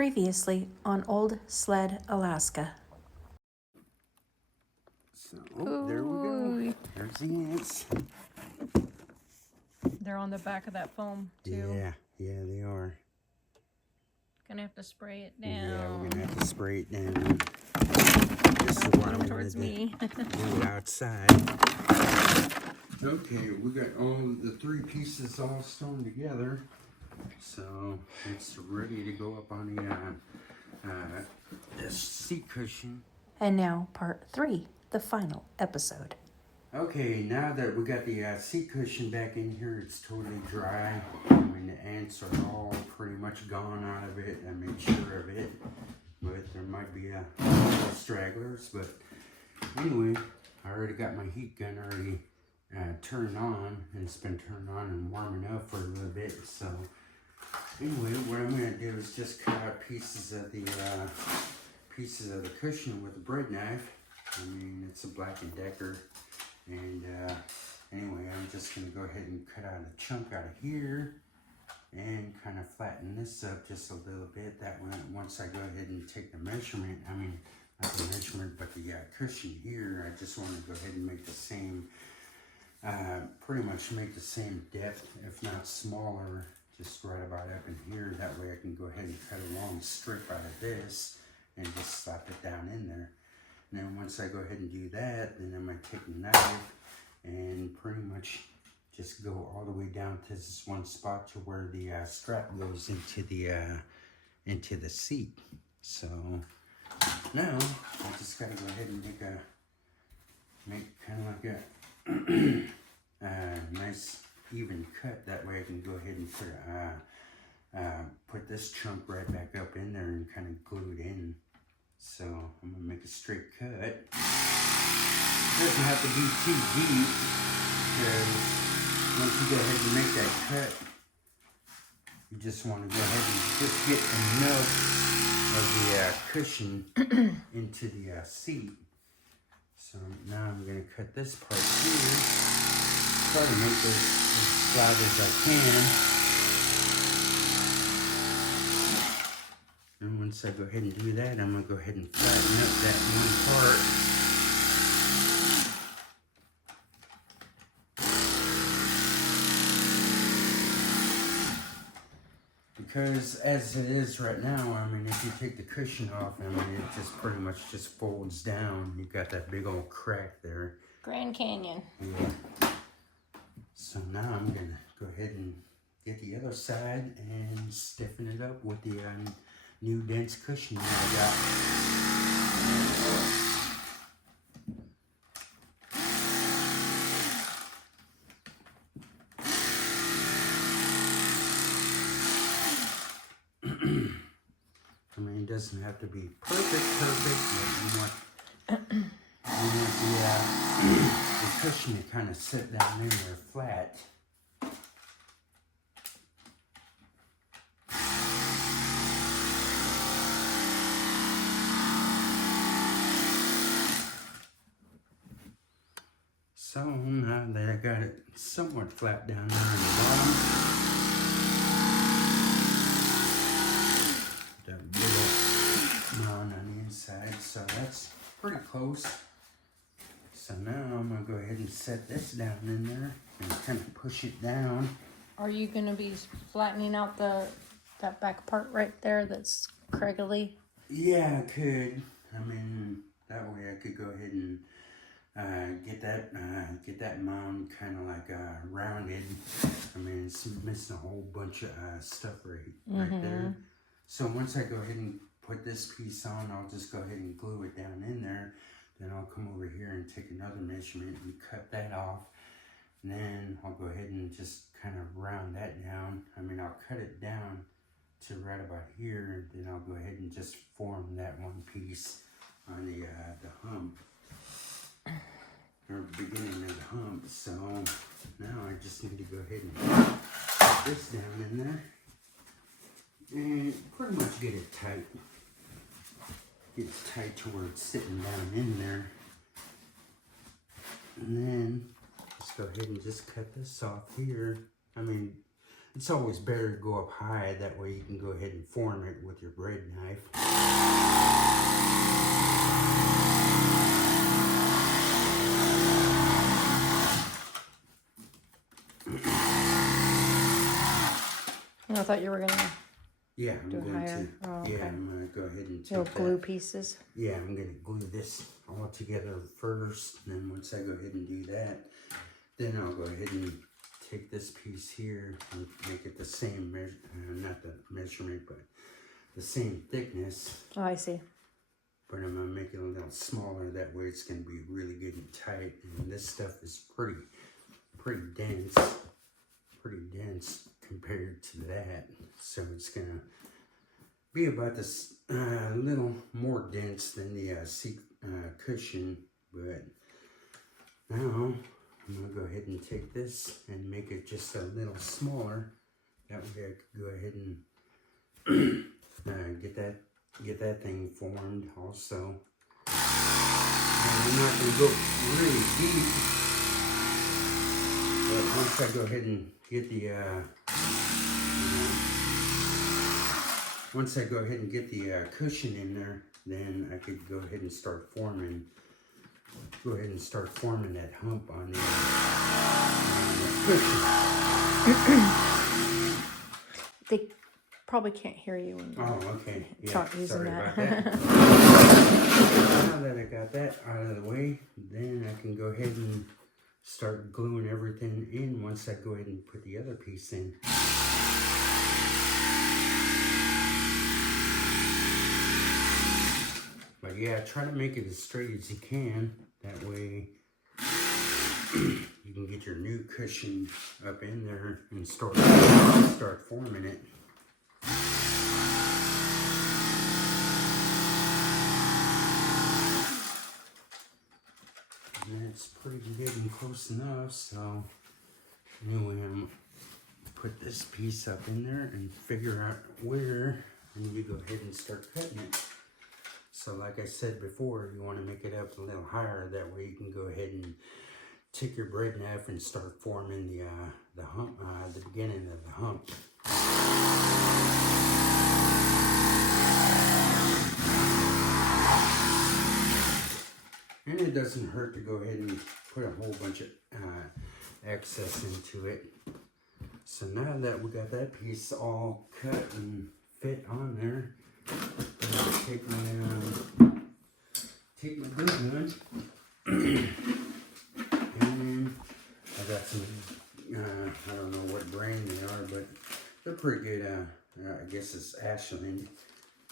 Previously on Old Sled, Alaska. So, there we go. There's the ants. They're on the back of that foam, too. Yeah, they are. Gonna have to spray it down. Yeah, we're gonna have to spray it down. Just so Come towards me. do it outside. Okay, we got all the three pieces all sewn together. So, it's ready to go up on the seat cushion. And now, part 3, the final episode. Okay, now that we got the seat cushion back in here, it's totally dry. I mean, the ants are all pretty much gone out of it. I made sure of it. But there might be stragglers. But anyway, I already got my heat gun already turned on. And it's been turned on and warming up for a little bit. So anyway, what I'm going to do is just cut out pieces of the cushion with a bread knife. I mean, it's a Black & Decker. And anyway, I'm just going to go ahead and cut out a chunk out of here and kind of flatten this up just a little bit. That way, once I go ahead and take the measurement, I mean, not the measurement, but the cushion here, I just want to go ahead and make the same, pretty much make the same depth, if not smaller, just right about up in here. That way I can go ahead and cut a long strip out of this and just slap it down in there. And then once I go ahead and do that, then I'm going to take a knife and pretty much just go all the way down to this one spot to where the strap goes into the seat. So now I just got to go ahead and make kind of like a nice even cut. That way I can go ahead and put this chunk right back up in there and kind of glue it in. So I'm gonna make a straight cut. It doesn't have to be too deep, because once you go ahead and make that cut, you just want to go ahead and just get enough of the cushion into the seat. So now I'm gonna cut this part here. Try to make this as flat as I can. And once I go ahead and do that, I'm going to go ahead and flatten up that one part. Because as it is right now, I mean, if you take the cushion off, I mean, it just pretty much just folds down. You got that big old crack there. Grand Canyon. Yeah. So now I'm going to go ahead and get the other side and stiffen it up with the new dense cushion that I got. I mean, it doesn't have to be perfect, but you want the cushion to kind of sit down in there flat. So now that I got it somewhat flat down there on the bottom, that little mound on the inside, so that's pretty close. So now I'm going to go ahead and set this down in there and kind of push it down. Are you gonna be flattening out that back part right there that's craggly? Yeah, I could. I mean, that way I could go ahead and get that mound kind of like rounded. I mean, it's missing a whole bunch of stuff right there. So once I go ahead and put this piece on, I'll just go ahead and glue it down in there. Then I'll come over here and take another measurement and cut that off. And then I'll go ahead and just kind of round that down. I mean, I'll cut it down to right about here. Then I'll go ahead and just form that one piece on the hump. Or beginning of the hump. So now I just need to go ahead and put this down in there and pretty much get it tight. Get it tight to where it's sitting down in there. And then let's go ahead and just cut this off here. I mean, it's always better to go up high. That way you can go ahead and form it with your bread knife. I thought you were gonna Yeah, I'm do going higher. to. Oh, okay. Yeah, I'm gonna go ahead and take Little glue pieces. Yeah, I'm gonna glue this all together first. And then once I go ahead and do that, then I'll go ahead and take this piece here and make it the same not the measurement, but the same thickness. Oh, I see. But I'm gonna make it a little smaller. That way it's gonna be really good and tight. And this stuff is pretty dense. Pretty dense compared to that. So it's gonna be about this little more dense than the seat cushion. But now I'm gonna go ahead and take this and make it just a little smaller. That way I could go ahead and get that thing formed also. And I'm not gonna go really deep, but once I go ahead and get the cushion in there, then I could go ahead and start forming. Go ahead and start forming that hump on the cushion. They probably can't hear you when Oh, okay. Yeah, start using sorry that. about that. Now that I got that out of the way, then I can go ahead and start gluing everything in once I go ahead and put the other piece in. But yeah, try to make it as straight as you can. That way you can get your new cushion up in there and start forming it. And that's pretty good and close enough. So anyway, I'm gonna put this piece up in there and figure out where, and you go ahead and start cutting it. So like I said before, you want to make it up a little higher. That way you can go ahead and take your bread knife and start forming the hump, the beginning of the hump. And it doesn't hurt to go ahead and put a whole bunch of excess into it. So now that we got that piece all cut and fit on there, I'm gonna take my glue gun, and I got some, I don't know what brand they are, but they're pretty good. I guess it's Ashland.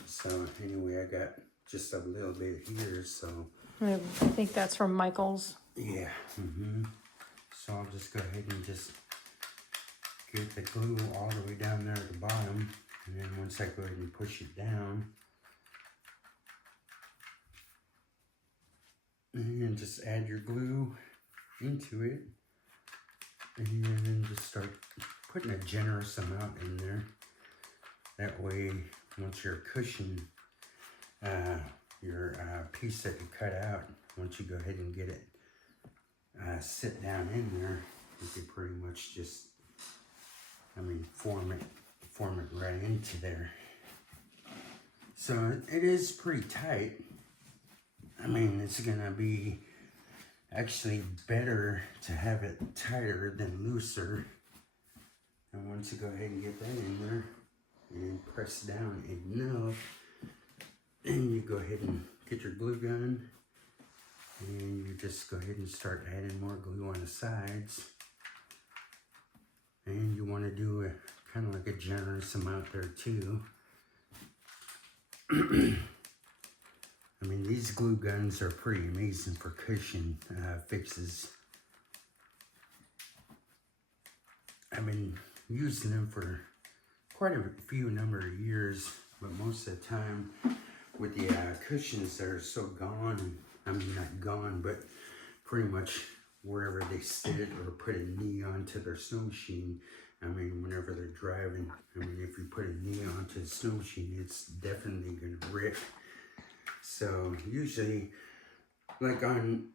So anyway, I got just a little bit here, so. I think that's from Michael's. Yeah. So I'll just go ahead and just get the glue all the way down there at the bottom, and then once I go ahead and push it down, and just add your glue into it, and then just start putting a generous amount in there. That way, once your cushion, your piece that you cut out, once you go ahead and get it sit down in there, you can pretty much just, form it right into there. So it is pretty tight. It's gonna be actually better to have it tighter than looser. And once you go ahead and get that in there and press down enough, and you go ahead and get your glue gun, and you just go ahead and start adding more glue on the sides. And you want to do a kind of like a generous amount there too. These glue guns are pretty amazing for cushion fixes. I've been using them for quite a few number of years, but most of the time with the cushions, they're so gone. Not gone, but pretty much wherever they sit or put a knee onto their snow machine. Whenever they're driving, if you put a knee onto the snow machine, it's definitely gonna rip. So usually, like on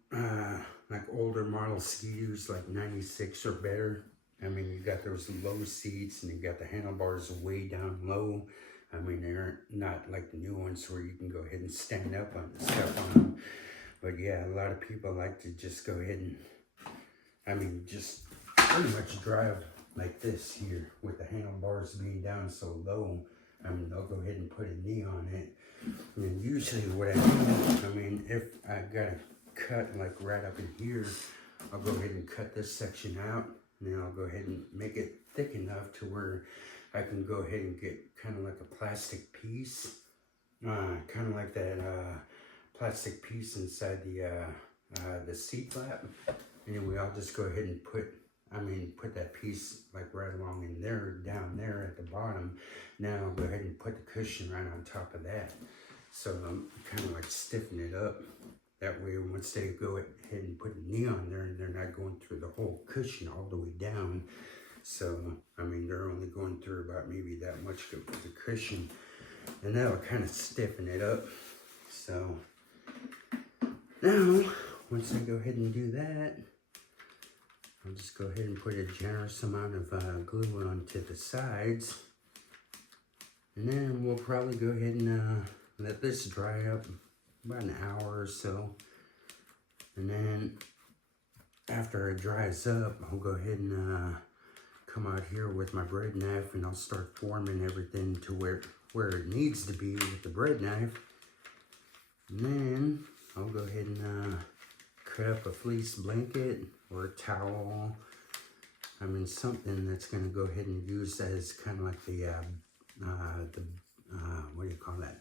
like older model skis, like 96 or better, I mean, you got those low seats and you got the handlebars way down low. I mean, they're not like the new ones where you can go ahead and stand up on the stuff on them. But yeah, a lot of people like to just go ahead and, I mean, just pretty much drive like this here with the handlebars being down so low. I mean, they'll go ahead and put a knee on it. And usually what I do, I mean, if I got a cut like right up in here, I'll go ahead and cut this section out. And then I'll go ahead and make it thick enough to where I can go ahead and get kind of like a plastic piece. Kind of like that plastic piece inside the seat flap. Anyway, I'll just go ahead and put that piece like right along in there, down there at the bottom. Now I'll go ahead and put the cushion right on top of that. So I'm kind of like stiffen it up. That way once they go ahead and put a knee on there, they're not going through the whole cushion all the way down. So, I mean, they're only going through about maybe that much of the cushion. And that'll kind of stiffen it up. So, now, once I go ahead and do that, I'll just go ahead and put a generous amount of glue onto the sides. And then we'll probably go ahead and let this dry up about an hour or so. And then after it dries up, I'll go ahead and come out here with my bread knife and I'll start forming everything to where it needs to be with the bread knife. And then I'll go ahead and cut up a fleece blanket or a towel. I mean, something that's going to go ahead and use as kind of like the what do you call that?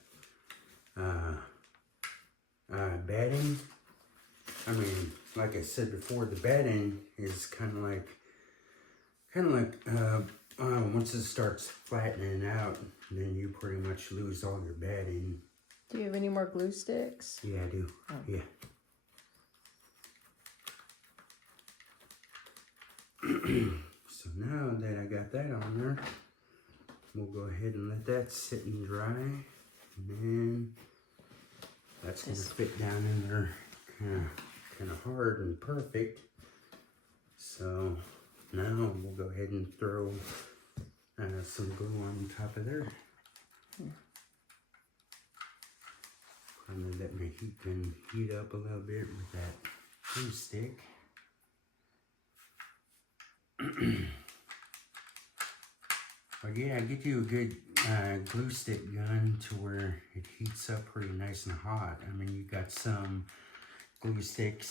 Batting. I mean, like I said before, the batting is kind of like once it starts flattening out, then you pretty much lose all your batting. Do you have any more glue sticks? Yeah, I do. Oh. Yeah. So now that I got that on there, we'll go ahead and let that sit and dry. And then that's going to fit down in there kind of hard and perfect. So now we'll go ahead and throw some glue on top of there. Probably let my heat can heat up a little bit with that glue stick. But yeah, get you a good glue stick gun to where it heats up pretty nice and hot. I mean, you got some glue stick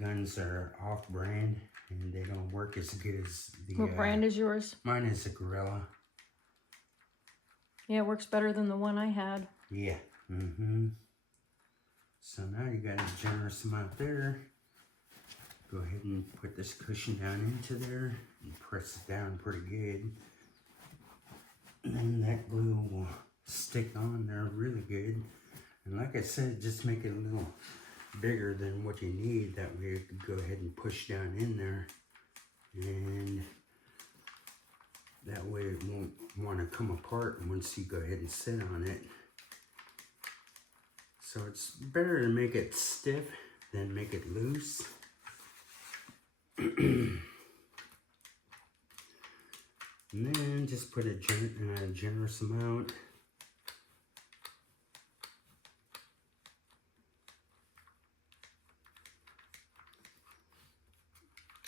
guns are off-brand and they don't work as good as the... What brand is yours? Mine is a Gorilla. Yeah, it works better than the one I had. Yeah. So now you got a generous amount there. Go ahead and put this cushion down into there and press it down pretty good. And then that glue will stick on there really good. And like I said, just make it a little bigger than what you need. That way you can go ahead and push down in there. And that way it won't want to come apart once you go ahead and sit on it. So it's better to make it stiff than make it loose. And then just put a generous amount.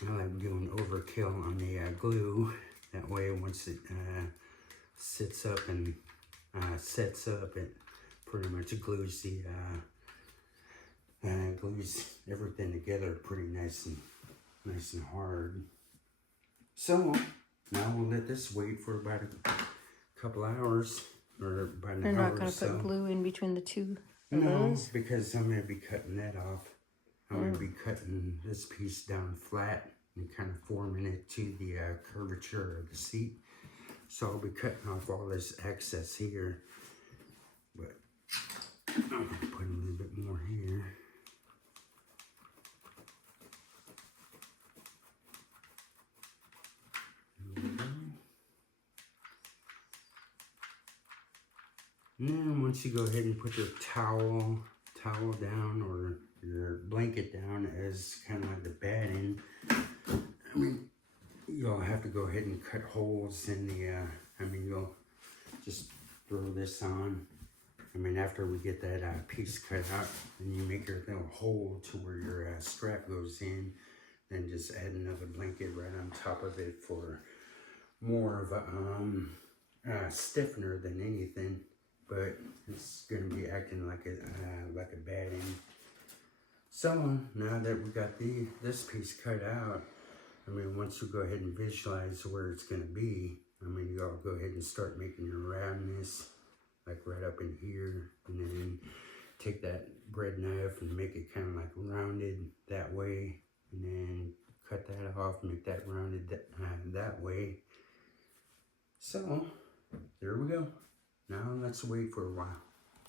I like doing overkill on the glue. That way once it sits up and sets up, it pretty much glues glues everything together pretty nice and hard. So now we'll let this wait for about a couple hours or about an hour. You're not going to put glue in between the two of those? Because I'm going to be cutting that off. I'm going to be cutting this piece down flat and kind of forming it to the curvature of the seat. So I'll be cutting off all this excess here. But I'm going to put a little bit more here. And then once you go ahead and put your towel down or your blanket down as kind of like the batting, I mean, you'll have to go ahead and cut holes in the, I mean, you'll just throw this on. I mean, after we get that piece cut out, and you make your little hole to where your strap goes in, then just add another blanket right on top of it for more of a stiffener than anything. But it's gonna be acting like a batting. So now that we got this piece cut out, I mean, once you go ahead and visualize where it's gonna be, I mean, you all go ahead and start making your roundness, like right up in here, and then take that bread knife and make it kind of like rounded that way, and then cut that off, make that rounded that way. So there we go. Now let's wait for a while.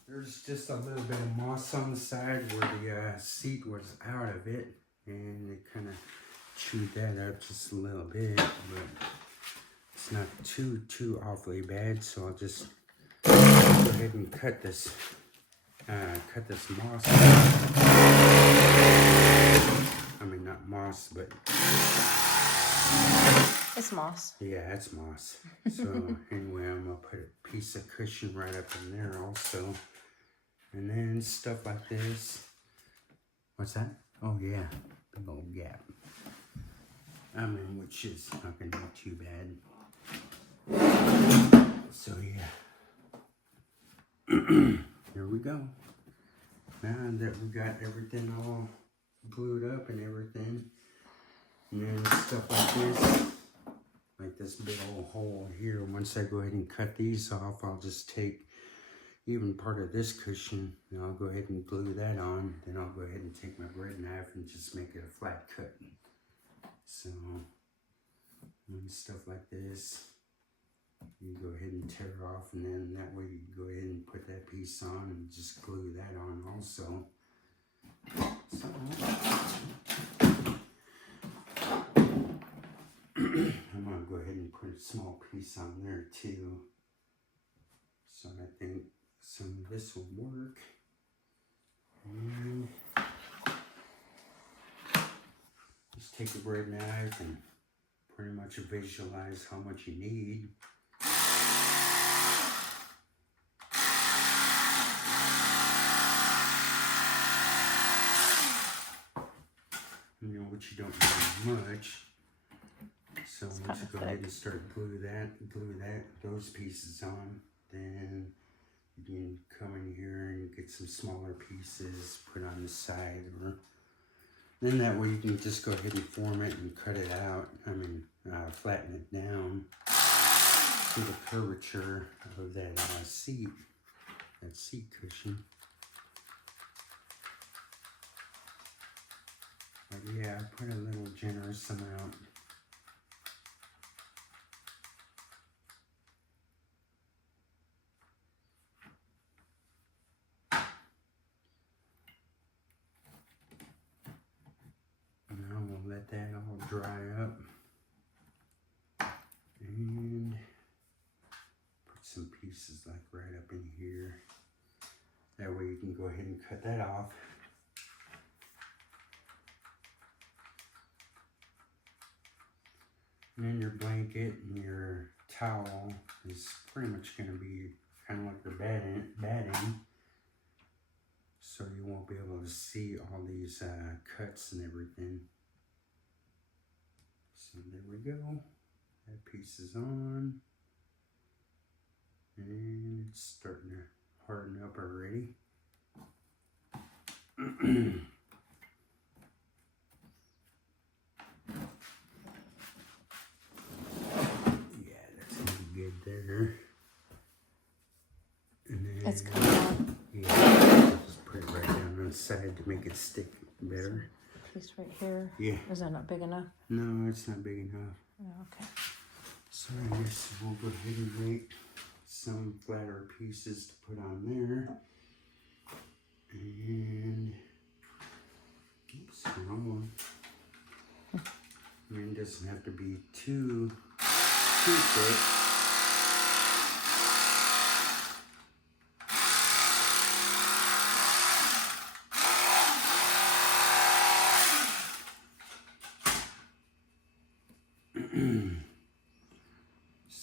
There's just a little bit of moss on the side where the seat was out of it, and it kind of chewed that up just a little bit, but it's not too awfully bad. So I'll just go ahead and cut this moss. I mean, not moss, but It's moss. yeah, it's moss. So anyway, I'm gonna put a piece of cushion right up in there also. And then stuff like this. What's that? Oh yeah, big old gap. I mean, which is not gonna be too bad. So yeah. Here we go. Now that we got everything all glued up and everything, and then stuff like this big old hole here. Once I go ahead and cut these off, I'll just take even part of this cushion, and I'll go ahead and glue that on. Then I'll go ahead and take my bread knife and just make it a flat cut. So, and stuff like this, you go ahead and tear it off, and then that way you can go ahead and put that piece on and just glue that on also. So, I'm going to go ahead and put a small piece on there too. So I think some of this will work. And just take a bread knife and pretty much visualize how much you need. You know, which you don't need much. So once you go ahead and start glue those pieces on, then you can come in here and get some smaller pieces, put on the side, or then that way you can just go ahead and form it and cut it out. I mean, flatten it down to the curvature of that seat cushion. But yeah, I put a little generous amount. Now we'll let that all dry up and put some pieces like right up in here. That way you can go ahead and cut that off. And then your blanket and your towel is pretty much going to be kind of like your batting. So you won't be able to see all these cuts and everything. So there we go. That piece is on. And it's starting to harden up already. Yeah, that's gonna be good there. And then It's coming on. Yeah, just put it right down on the side to make it stick better. Piece right here. Yeah. Is that not big enough? No, it's not big enough. Oh, okay. So I guess we'll go ahead and make some flatter pieces to put on there. And oops, wrong one. I mean, it doesn't have to be too thick.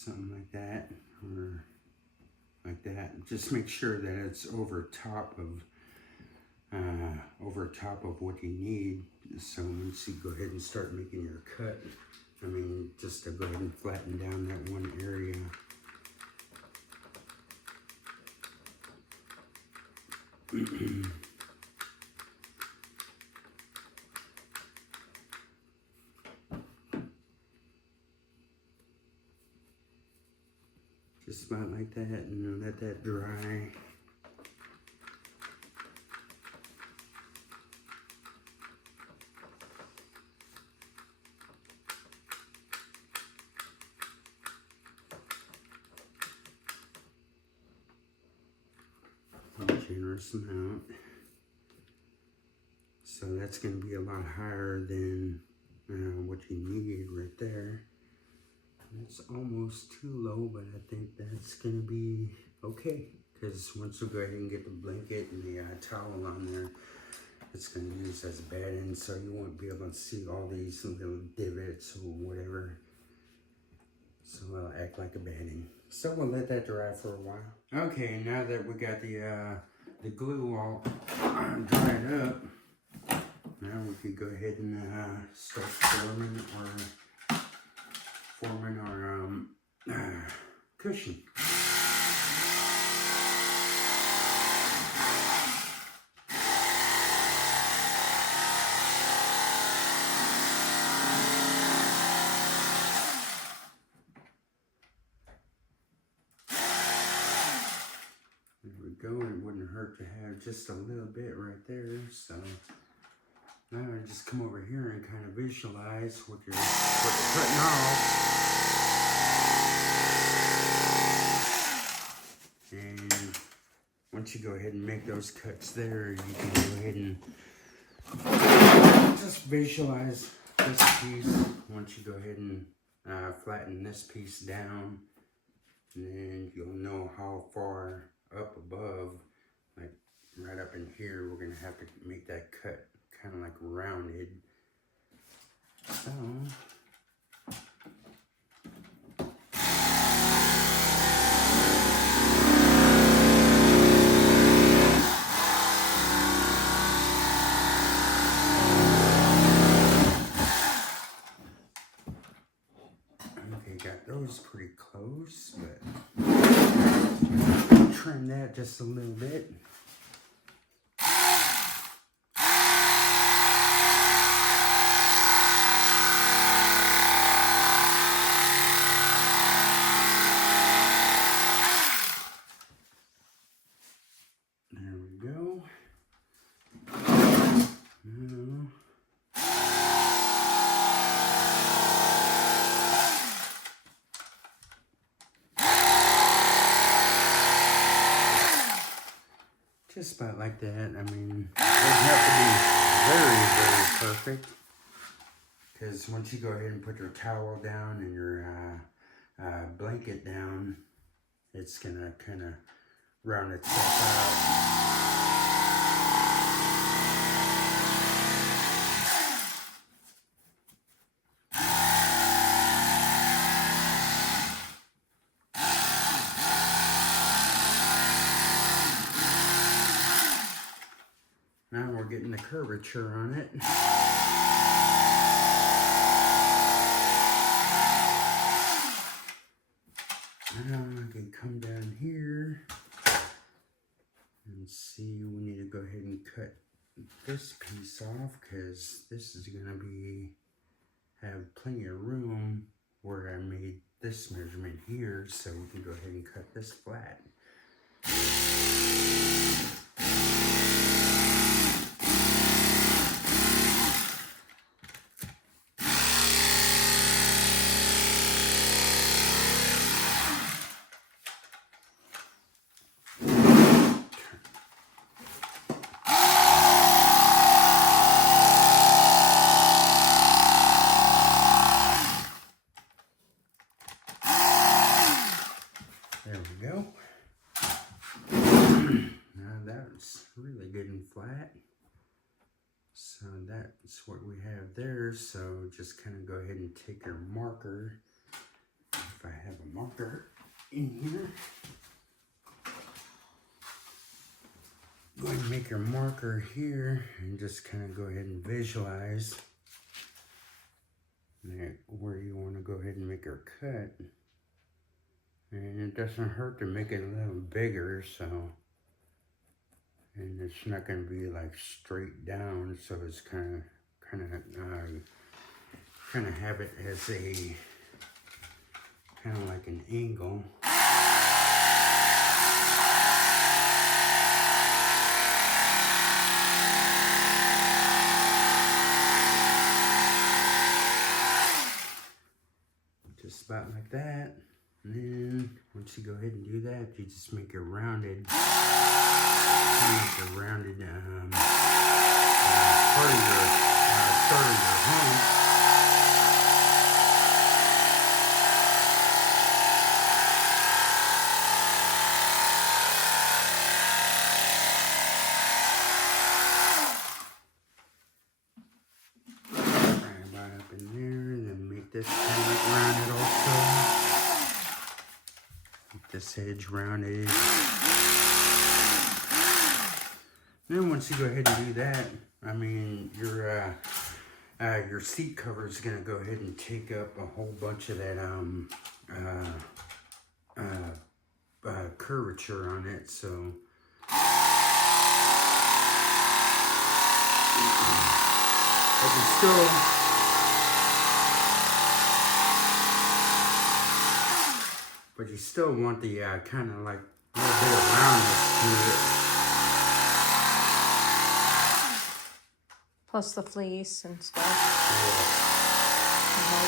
something like that, or like that. Just make sure that it's over top of what you need. So once you go ahead and start making your cut, I mean, just to go ahead and flatten down that one area. Just about like that, and let that dry. A generous amount. So that's going to be a lot higher than what you need right there. It's almost too low, but I think that's going to be okay. Because once you go ahead and get the blanket and the towel on there, it's going to use as a bedding, so you won't be able to see all these little divots or whatever. So it'll act like a bedding. So we'll let that dry for a while. Okay, now that we got the glue all dried up, now we can go ahead and start forming our cushion. There we go. It wouldn't hurt to have just a little bit right there. So now I just come over here and kind of visualize what you're cutting off. And once you go ahead and make those cuts there, you can go ahead and just visualize this piece. Once you go ahead and flatten this piece down, then you'll know how far up above, like right up in here, we're going to have to make that cut kind of like rounded. So okay, got those pretty close, but trim that just a little bit. There we go. Just about like that. I mean, it doesn't have to be very, very perfect. Because once you go ahead and put your towel down and your blanket down, it's going to kind of round itself out. Now we're getting the curvature on it. Now I can come down here and see, we need to go ahead and cut this piece off because this is going to have plenty of room where I made this measurement here, so we can go ahead and cut this flat. There we go. Now that's really good and flat. So that's what we have there. So just kind of go ahead and take your marker, if I have a marker. marker in here. Go ahead and make your marker here and just kind of go ahead and visualize where you want to go ahead and make your cut. And it doesn't hurt to make it a little bigger, so, and it's not going to be like straight down, so it's kind of have it as a kind of like an angle. Just about like that. And then once you go ahead and do that, you just make it rounded. Part of your start of your hump. Right about up in there, and then make this kind of rounded also. Make this edge rounded. Then once you go ahead and do that, I mean, your seat cover is going to go ahead and take up a whole bunch of that curvature on it. So but you still want the kind of like a little bit of roundness to it. Plus the fleece and stuff. Yeah.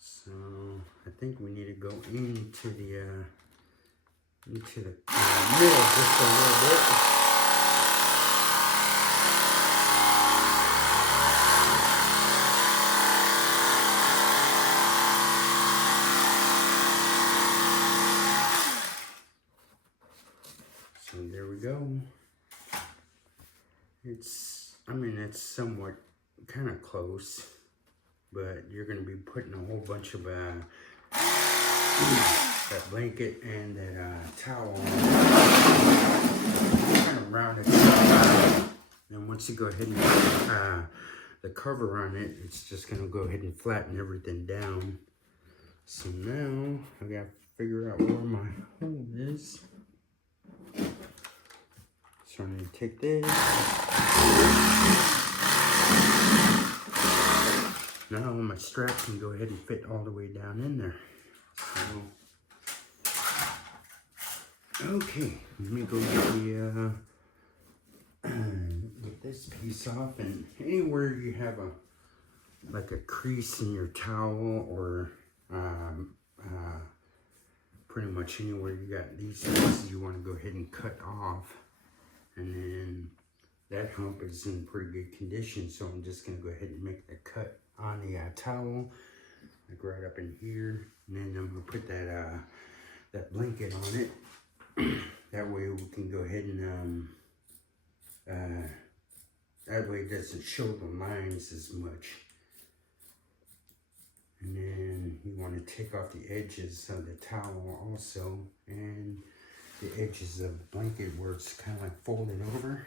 So I think we need to go into the middle just a little bit. So there we go. It's somewhat kind of close, but you're going to be putting a whole bunch of that blanket and that towel on. Kind of round it out. And once you go ahead and put the cover on it, it's just going to go ahead and flatten everything down. So now I got to figure out where my hole is. So I'm going to take this. Now my strap can go ahead and fit all the way down in there. So, okay, let me go get this piece off, and anywhere you have like a crease in your towel, or pretty much anywhere you got these pieces you want to go ahead and cut off. And then that hump is in pretty good condition, so I'm just going to go ahead and make the cut on the towel, like right up in here. And then I'm going to put that blanket on it. That way we can go ahead and, that way it doesn't show the lines as much. And then you want to take off the edges of the towel also, and the edges of the blanket where it's kind of like folded over.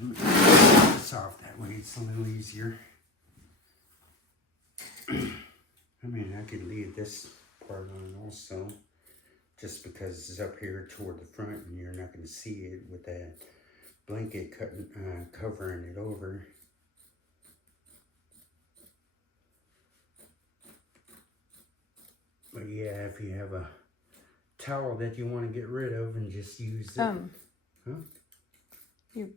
Let me get this off, that way it's a little easier. I mean, I could leave this part on also, just because it's up here toward the front and you're not going to see it with that blanket covering it over. But yeah, if you have a towel that you want to get rid of and just use it. You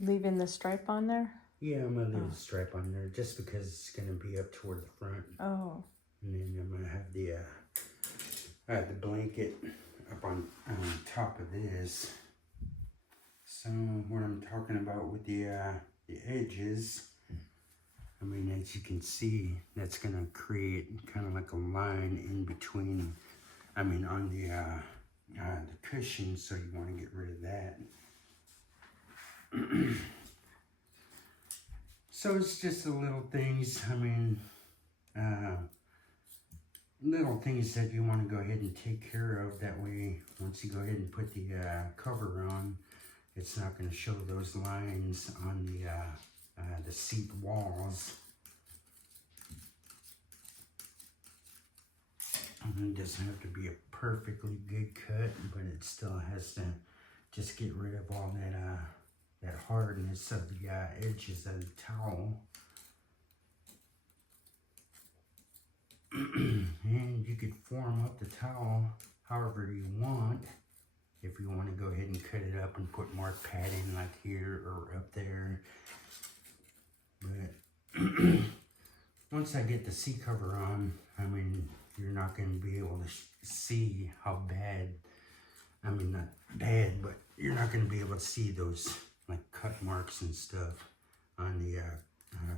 leaving the stripe on there? Yeah, I'm going to leave the stripe on there just because it's going to be up toward the front. Oh. And then I'm going to have the blanket up on top of this. So what I'm talking about with the edges, I mean, as you can see, that's going to create kind of like a line in between, I mean, on the cushion, so you want to get rid of that. So it's just the little things, I mean, little things that you want to go ahead and take care of. That way, once you go ahead and put the cover on, it's not going to show those lines on the seat walls. And it doesn't have to be a perfectly good cut, but it still has to just get rid of all that hardness of the edges of the towel. And you could form up the towel however you want. If you want to go ahead and cut it up and put more padding like here or up there. But once I get the seat cover on, I mean, you're not going to be able to see how bad, I mean, not bad, but you're not going to be able to see those like cut marks and stuff on the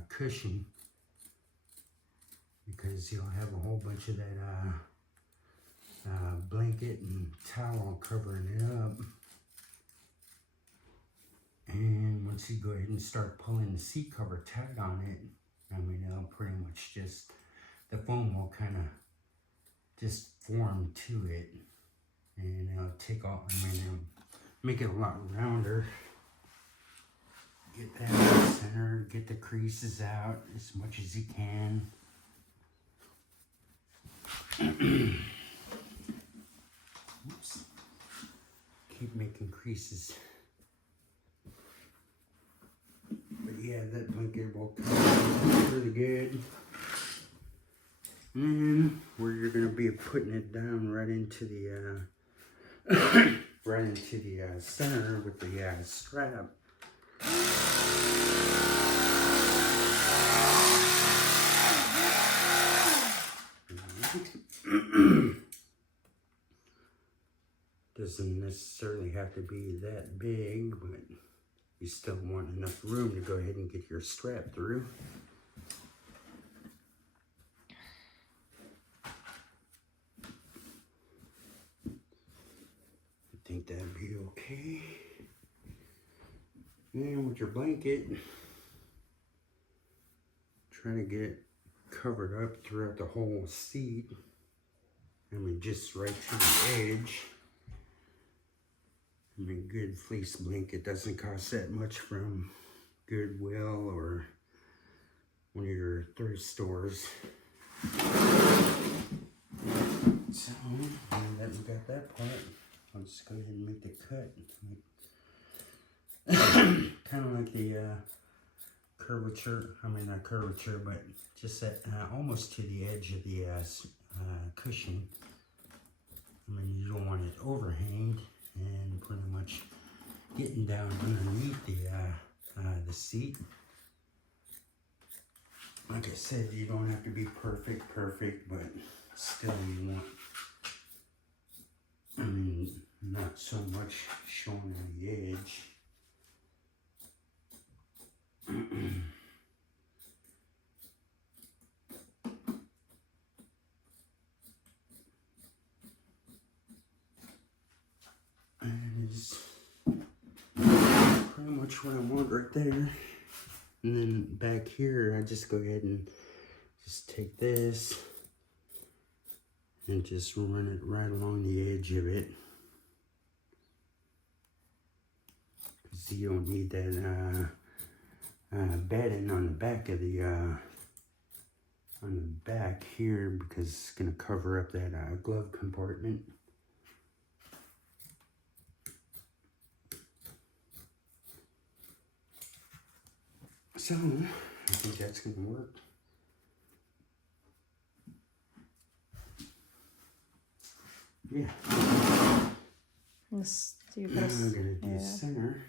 cushion, because you'll have a whole bunch of that blanket and towel covering it up. And once you go ahead and start pulling the seat cover tight on it, I mean, it'll pretty much just, the foam will kind of just form to it, and it'll take off, I mean, it'll make it a lot rounder. Get that in the center, get the creases out as much as you can. Oops. Keep making creases. But yeah, that blanket will come out really good. And where you're gonna be putting it down right into the center with the strap. Doesn't necessarily have to be that big, but you still want enough room to go ahead and get your strap through. I think that'd be okay. And with your blanket, try to get it covered up throughout the whole seat. I mean, just right to the edge. I mean, good fleece blanket doesn't cost that much from Goodwill or one of your thrift stores. So, now that we got that part, I'll just go ahead and make the cut. Kind of like the curvature, I mean not curvature, but just that almost to the edge of the cushion. I mean, you don't want it overhanged and pretty much getting down underneath the seat. Like I said, you don't have to be perfect, but still you want, I mean, not so much showing on the edge. And it's pretty much what I want right there. And then back here, I just go ahead and just take this and just run it right along the edge of it. Because you don't need that batting on the back of the on the back here, because it's going to cover up that glove compartment. So, I think that's going to work. Yeah. This, do you Now put I'm going to do yeah. center.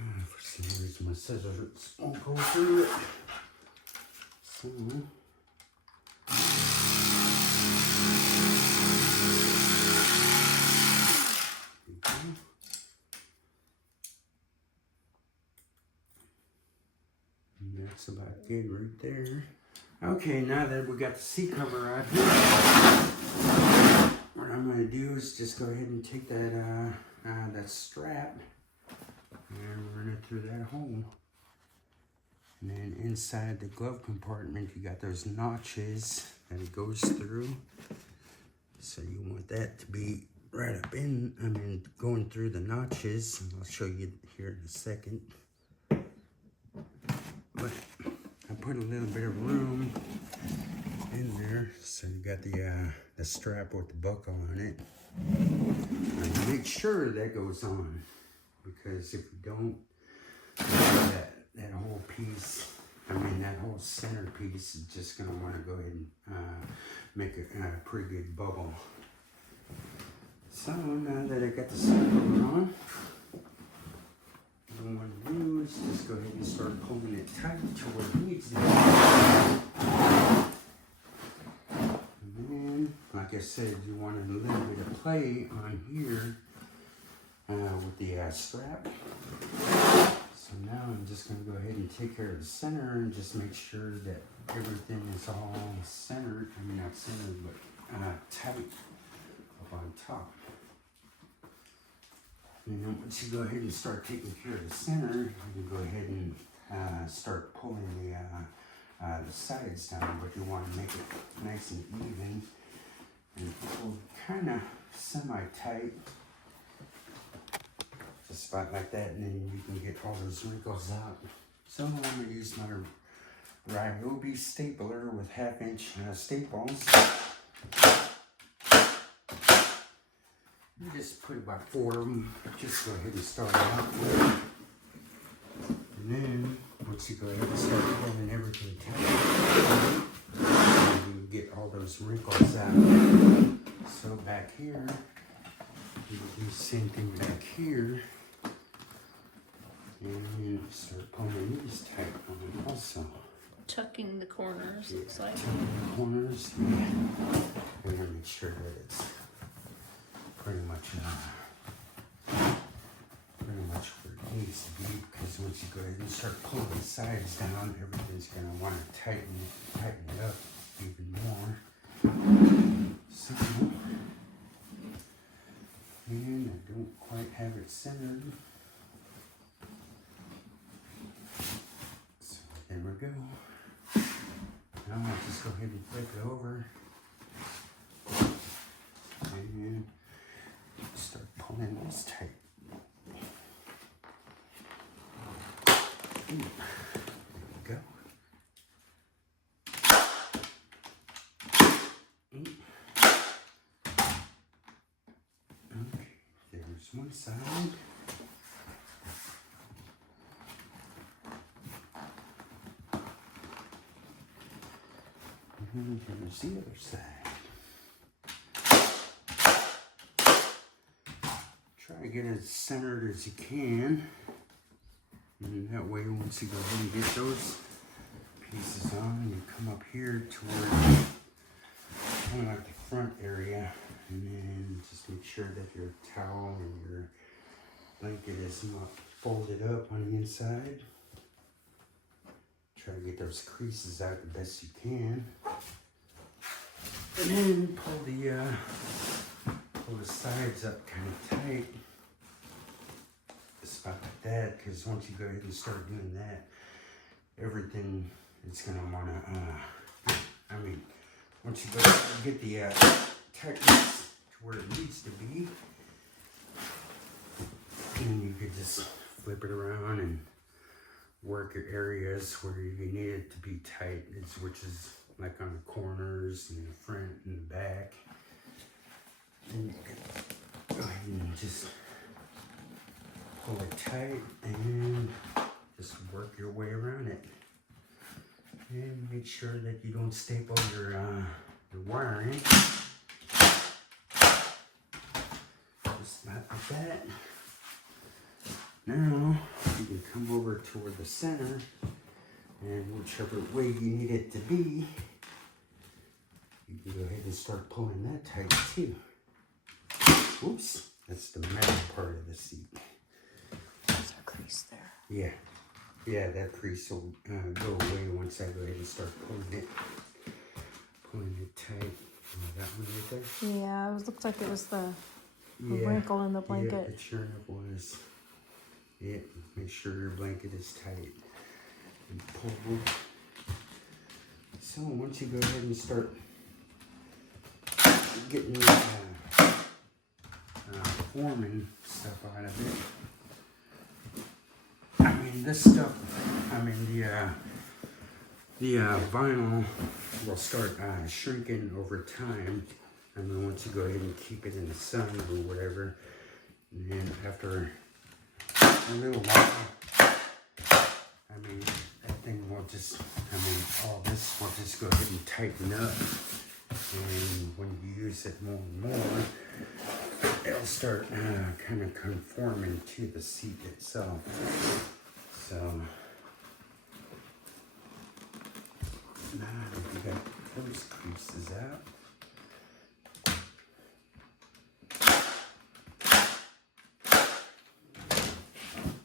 For some reason my scissors won't go through it. So, that's looks about good right there. Okay, now that we got the seat cover out here, what I'm going to do is just go ahead and take that that strap and run it through that hole. And then inside the glove compartment, you got those notches that it goes through. So you want that to be right up in, going through the notches. And I'll show you here in a second. But I put a little bit of room in there. So you got the strap with the buckle on it. And make sure that goes on. Because if you don't, that whole piece, that whole center piece is just going to want to go ahead and make a pretty good bubble. So now that I got the center on, what I want to do is just go ahead and start pulling it tight to where it needs to be. And then, like I said, you want a little bit of play on here with the strap. So now I'm just going to go ahead and take care of the center and just make sure that everything is all centered. Not centered, but tight up on top. And then once you go ahead and start taking care of the center, you can go ahead and start pulling the sides down, but you want to make it nice and even and pull kind of semi-tight. Just about like that, and then you can get all those wrinkles out. So I'm going to use my Ryobi stapler with 1/2-inch staples. You just put about 4 of them. Just go ahead and start out with. And then once you go ahead and start pulling everything tight, you can get all those wrinkles out. So back here, you do the same thing back here. And then start pulling these tight on also. Tucking the corners, looks like. Tucking the corners, yeah. We're going to make sure that it's pretty much where it needs to be, because once you go ahead and start pulling the sides down, everything's going to want to tighten it up even more. So, and I don't quite have it centered. So there we go. Now I'll just go ahead and flip it over and start pulling this tight. There we go. Okay, there's one side. And here's the other side. Try to get as centered as you can. And that way, once you go ahead and get those pieces on, you come up here toward kind of like the front area. And then just make sure that your towel and your blanket is not folded up on the inside. Try to get those creases out the best you can. And then pull the sides up kind of tight. Just about like that, because once you go ahead and start doing that, everything is going to want to, once you go ahead and get the tightness to where it needs to be, then you could just flip it around and work your areas where you need it to be tight, which is like on the corners and the front and the back. And you can go ahead and just pull it tight and just work your way around it. And make sure that you don't staple your wiring. Just about like that. Now you can come over toward the center, and whichever way you need it to be, you can go ahead and start pulling that tight too. Oops, that's the metal part of the seat. There's a crease there. Yeah, yeah, that crease will go away once I go ahead and start pulling it tight. That one right there. Yeah, it looks like it was the Yeah, wrinkle in the yeah, blanket. it sure enough was. Yeah, make sure your blanket is tight and pulled. So once you go ahead and start getting the forming stuff out of it, I mean this stuff, I mean the vinyl will start shrinking over time. I mean once you go ahead and keep it in the sun or whatever, and then after a little while, I mean that thing will just, I mean all this will just go ahead and tighten up, and when you use it more and more, it'll start kind of conforming to the seat itself. So now we got those creases out.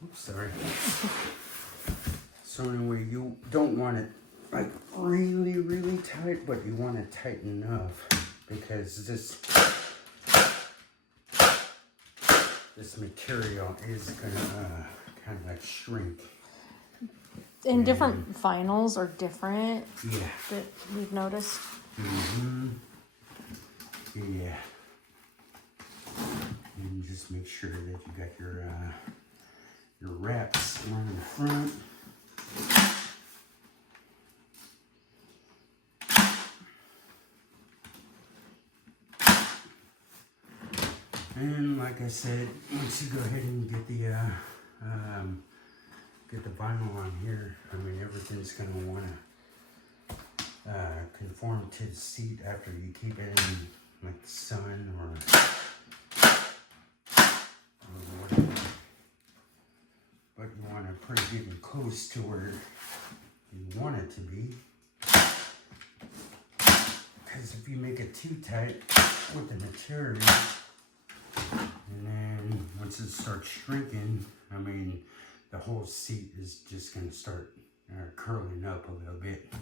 Oops, sorry. So anyway, you don't want it like really, really tight, but you want it tight enough because this material is gonna kind of like shrink. And different vinyls are different. Yeah. That we've noticed. Mm-hmm. Yeah. And just make sure that you got your wraps on the front. And like I said, once you go ahead and get the vinyl on here, I mean everything's gonna wanna conform to the seat after you keep it in like the sun or whatever. But you want to put it getting close to where you want it to be. Because if you make it too tight with the material, and then once it starts shrinking, I mean, the whole seat is just going to start curling up a little bit.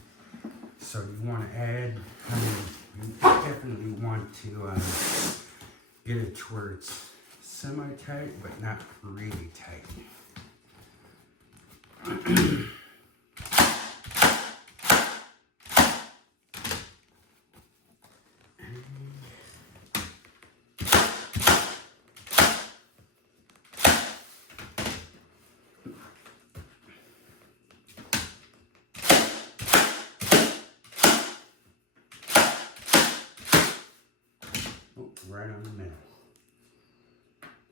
So you want to add, I mean, you definitely want to get it to where it's semi-tight, but not really tight. Right on the middle.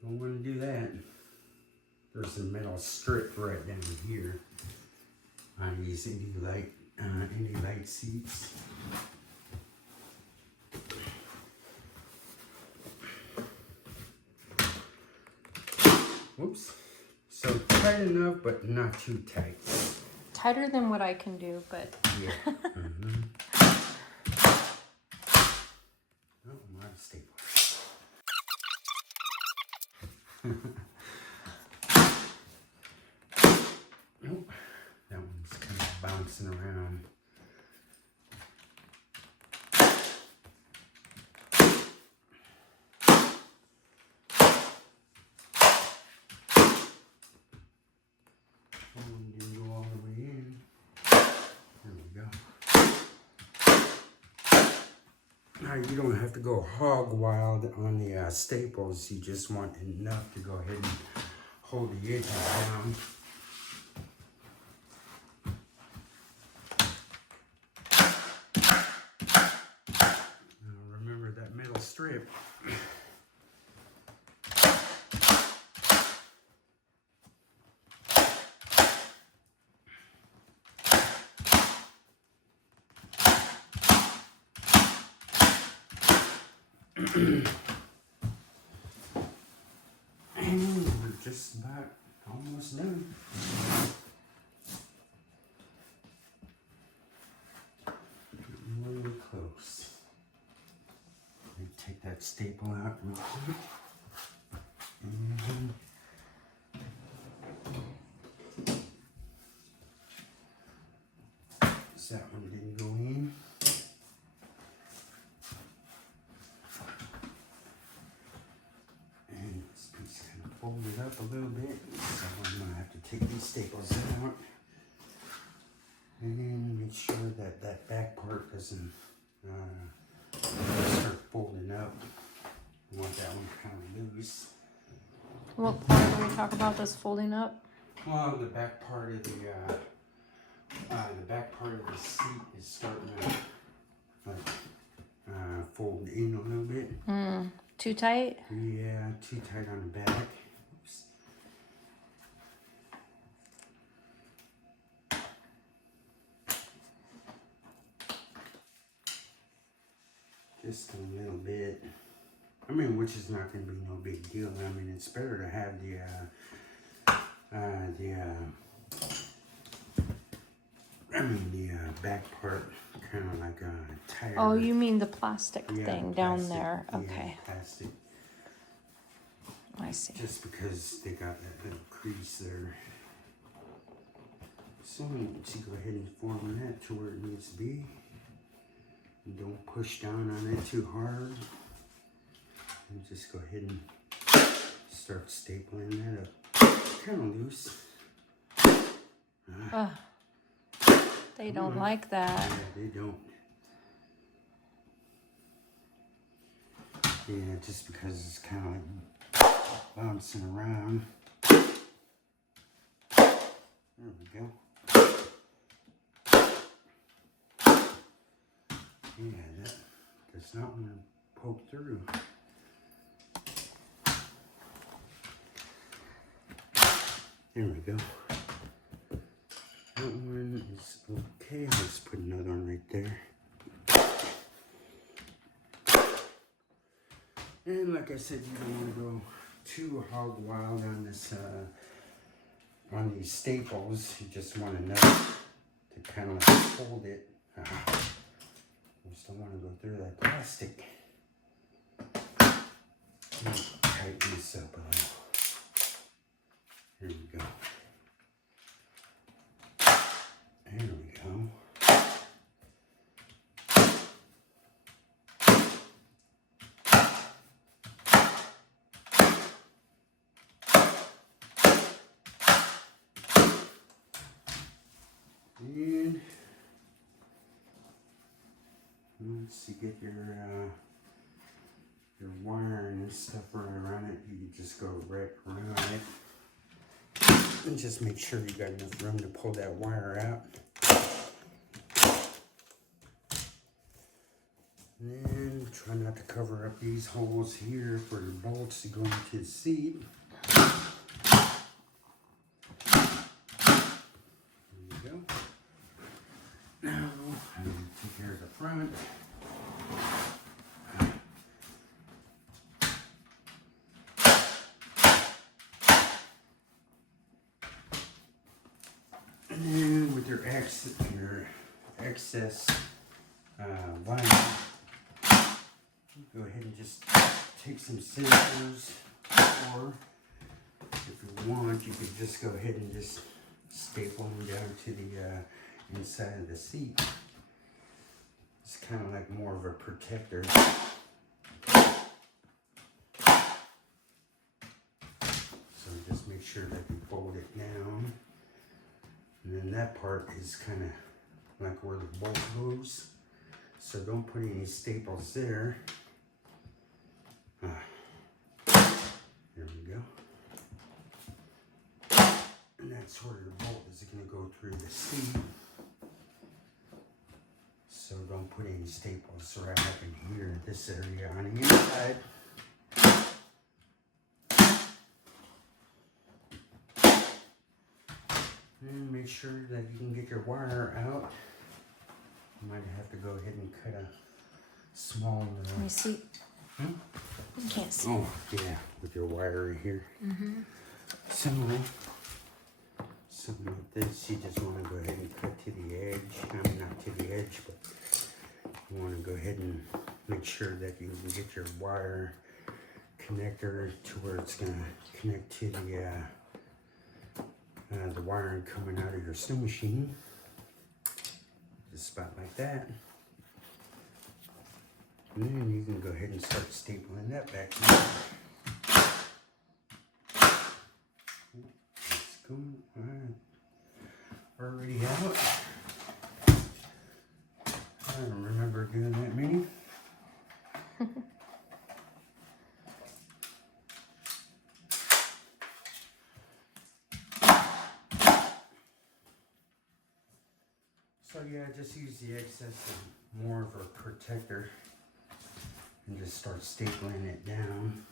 Don't want to do that. There's a metal strip right down here on these any light seats. Whoops. So tight enough, but not too tight. Tighter than what I can do, but yeah. Mm-hmm. Oh, my stapler. Nope, that one's kind of bouncing around. One didn't go all the way in. There we go. Now you don't have to go hog wild on the staples. You just want enough to go ahead and hold the edges down. Now remember that metal strip. And we're just about almost done. Getting really close. Let me take that staple out real quick. And up a little bit, so I'm gonna have to take these staples out and make sure that that back part doesn't start folding up. I want that one kind of loose. What part do we talk about this folding up? Well, the back part of the seat is starting to fold in a little bit. Too tight? Yeah, too tight on the back. Oops. Just a little bit. I mean, which is not going to be no big deal. I mean, it's better to have the back part kind of like a tire. Oh, you mean the plastic Yeah, thing the down plastic, there? yeah, Okay, plastic. I see. Just because they got that little crease there. So once you go ahead and form that to where it needs to be. Don't push down on it too hard. And just go ahead and start stapling that up. Kind of loose. They don't like that. Yeah, they don't. Yeah, just because it's kind of like bouncing around. There we go. Yeah, that does not want to poke through. There we go. That one is okay. I'll just put another one right there. And like I said, you don't want to go too hog wild on this, on these staples. You just want enough to kind of like hold it. You just don't want to go through that plastic. Tighten this up a little. Here we go. There we go. And once you get your wiring and stuff right around it, you just go right around it. And just make sure you got enough room to pull that wire out. And then try not to cover up these holes here for the bolts to go into the seat. Now, I'm going to take care of the front. And then with your excess line, go ahead and just take some scissors, or if you want, you could just go ahead and just staple them down to the inside of the seat. It's kind of like more of a protector. So just make sure that you fold it down. And then that part is kind of like where the bolt goes. So don't put any staples there. There we go. And that's where the bolt is going to go through the seat. So don't put any staples right up in here, this area on the inside. And make sure that you can get your wire out. You might have to go ahead and cut a small little... Let me see. You can't see. Oh, yeah, with your wire right here. Something like this, you just want to go ahead and cut to the edge. I mean, not to the edge, but you want to go ahead and make sure that you can get your wire connector to where it's going to connect to the wiring coming out of your snow machine. Just about like that. And then you can go ahead and start stapling that back in. going already out. I don't remember doing that many. So yeah, just use the excess of more of a protector and just start stapling it down.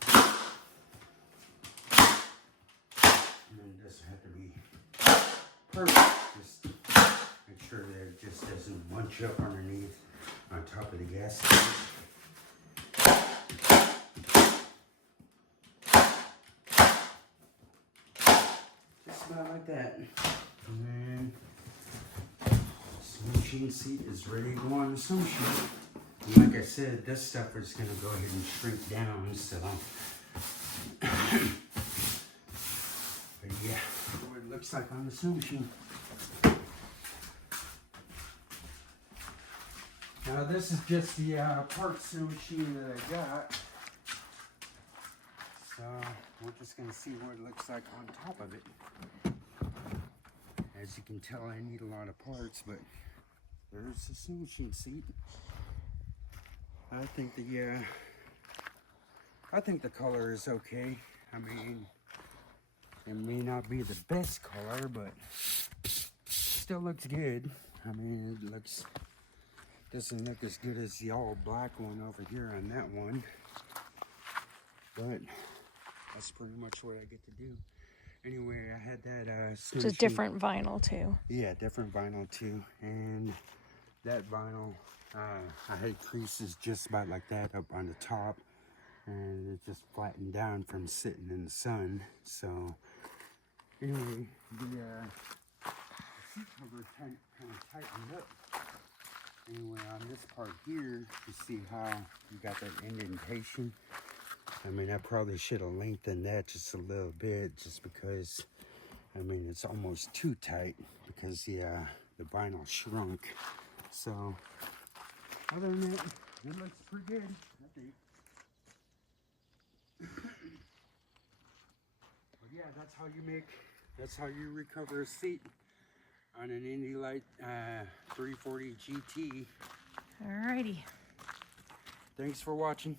And it doesn't have to be perfect. Just make sure that it just doesn't bunch up underneath on top of the gasket. Just about like that. And then the machine seat is ready to go on the snow machine. And like I said, this stuff is going to go ahead and shrink down, so. But yeah, what it looks like on the snow machine. Now this is just the parts snow machine that I got. So we're just going to see what it looks like on top of it. As you can tell, I need a lot of parts, but there's the snow machine seat. I think the color is okay. I mean, it may not be the best color, but still looks good. I mean, doesn't look as good as the all black one over here on that one, but that's pretty much what I get to do. Anyway, I had that snow Just machine. different vinyl too. Yeah, different vinyl too, and that vinyl, I had creases just about like that up on the top, and it just flattened down from sitting in the sun. So anyway, the seat cover kind of tightened up. Anyway, on this part here, you see how you got that indentation. I mean, I probably should have lengthened that just a little bit, just because, I mean, it's almost too tight because the vinyl shrunk. So, other than that, it looks pretty good, I think. But yeah, that's how you recover a seat on an Indy Light 340 GT. Alrighty. Thanks for watching.